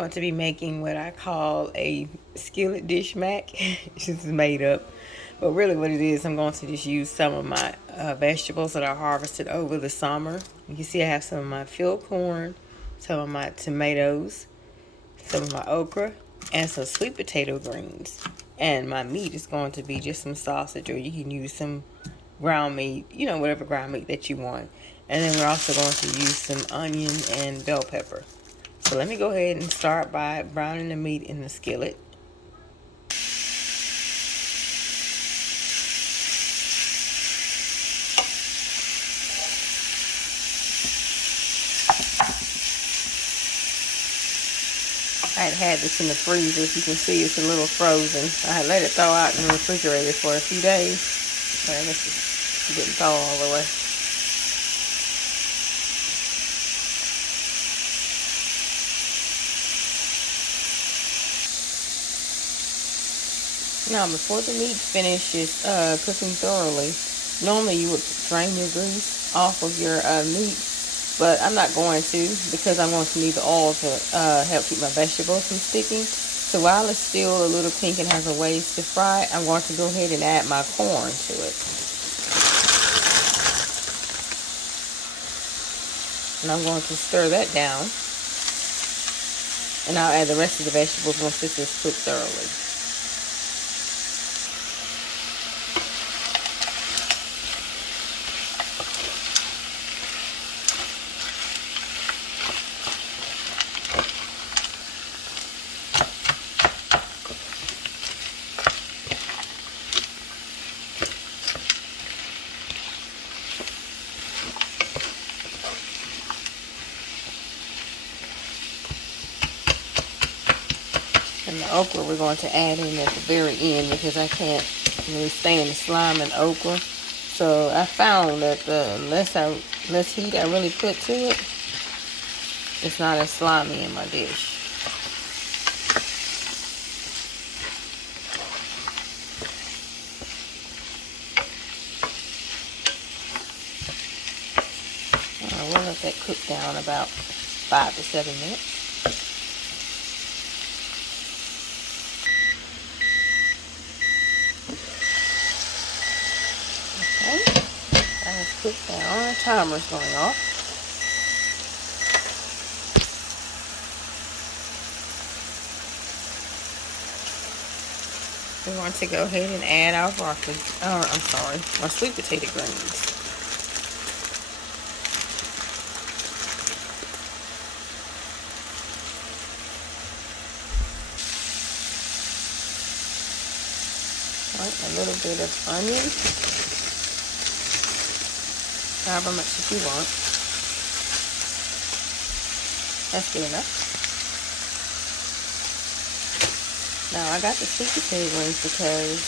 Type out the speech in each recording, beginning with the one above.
going to be making what I call a skillet dish mac. It's just made up. But really what it is, I'm going to just use some of my vegetables that I harvested over the summer. You can see I have some of my field corn, some of my tomatoes, some of my okra, and some sweet potato greens. And my meat is going to be just some sausage, or you can use some ground meat, you know, whatever ground meat that you want. And then we're also going to use some onion and bell pepper. So let me go ahead and start by browning the meat in the skillet. I had this in the freezer. As you can see, it's a little frozen. I had let it thaw out in the refrigerator for a few days. But I guess it didn't thaw all the way. Now, before the meat finishes cooking thoroughly, normally you would drain your grease off of your meat, but I'm not going to, because I'm going to need the oil to help keep my vegetables from sticking. So while it's still a little pink and has a ways to fry, I'm going to go ahead and add my corn to it. And I'm going to stir that down. And I'll add the rest of the vegetables once this is cooked thoroughly. And the okra we're going to add in at the very end, because I can't really stand the slime and okra. So I found that the less heat I really put to it, it's not as slimy in my dish. We'll let that cook down about 5 to 7 minutes. Okay, that has cooked down. Our timer's going off. We're going to go ahead and add our broccoli, our sweet potato greens. A little bit of onion, however much if you want. That's good enough. Now I got the sweet potato greens because,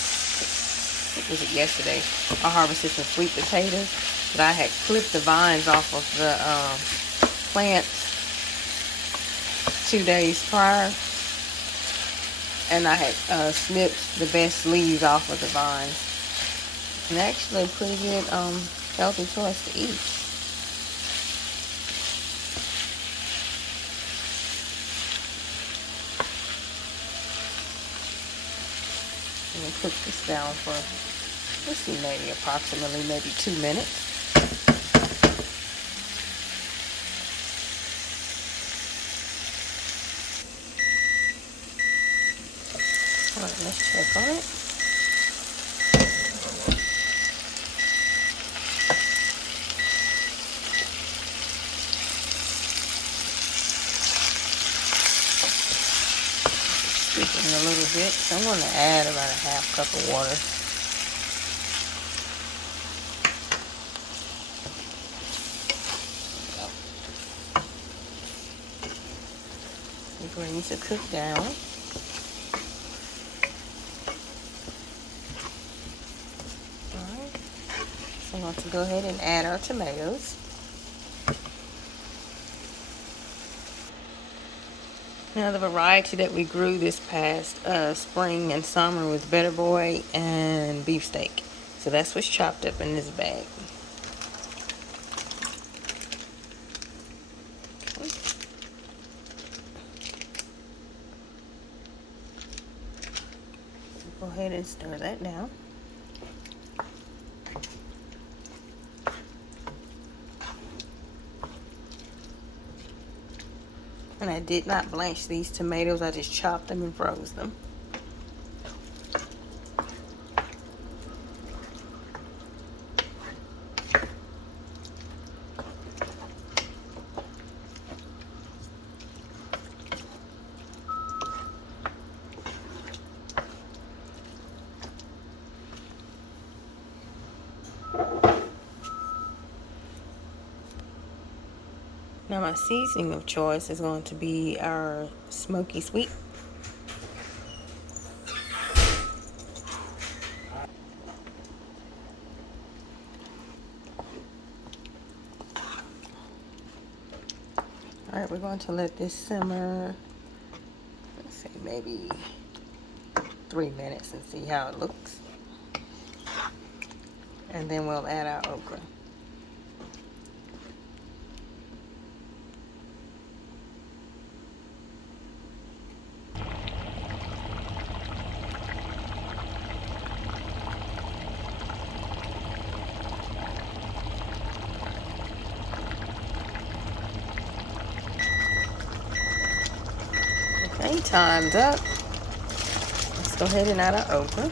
what was it, yesterday I harvested some sweet potatoes, but I had clipped the vines off of the plants 2 days prior. And I had snipped the best leaves off of the vines. And actually a pretty good healthy choice to eat. I'm going to cook this down for, let's see, maybe approximately 2 minutes. Alright, let's check on it. Sweeten a little bit, so I'm going to add about a half cup of water. The greens are cooked down. I'm going to go ahead and add our tomatoes. Now the variety that we grew this past spring and summer was Better Boy and beefsteak. So that's what's chopped up in this bag. Go ahead and stir that down. And I did not blanch these tomatoes, I just chopped them and froze them. Now my seasoning of choice is going to be our smoky sweet. Alright, we're going to let this simmer, let's say maybe 3 minutes and see how it looks. And then we'll add our okra. Okay, time's up. Let's go ahead and add our okra.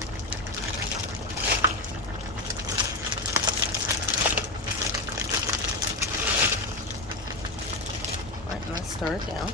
All right, let's stir it down.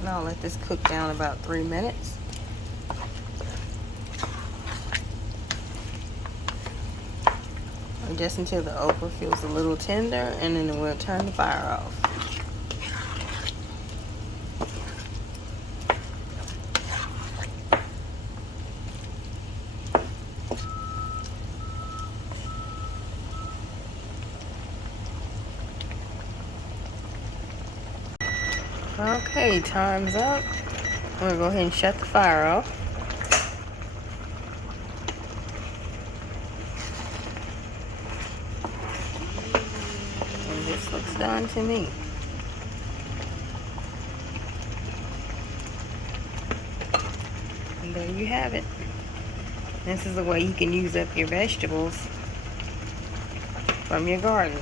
And I'll let this cook down about 3 minutes. Just until the okra feels a little tender, and then we'll turn the fire off. Okay, time's up. I'm gonna go ahead and shut the fire off. And this looks done to me. And there you have it. This is the way you can use up your vegetables from your garden.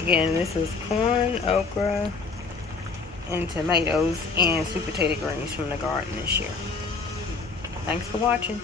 Again, this is corn, okra, and tomatoes and sweet potato greens from the garden this year. Thanks for watching.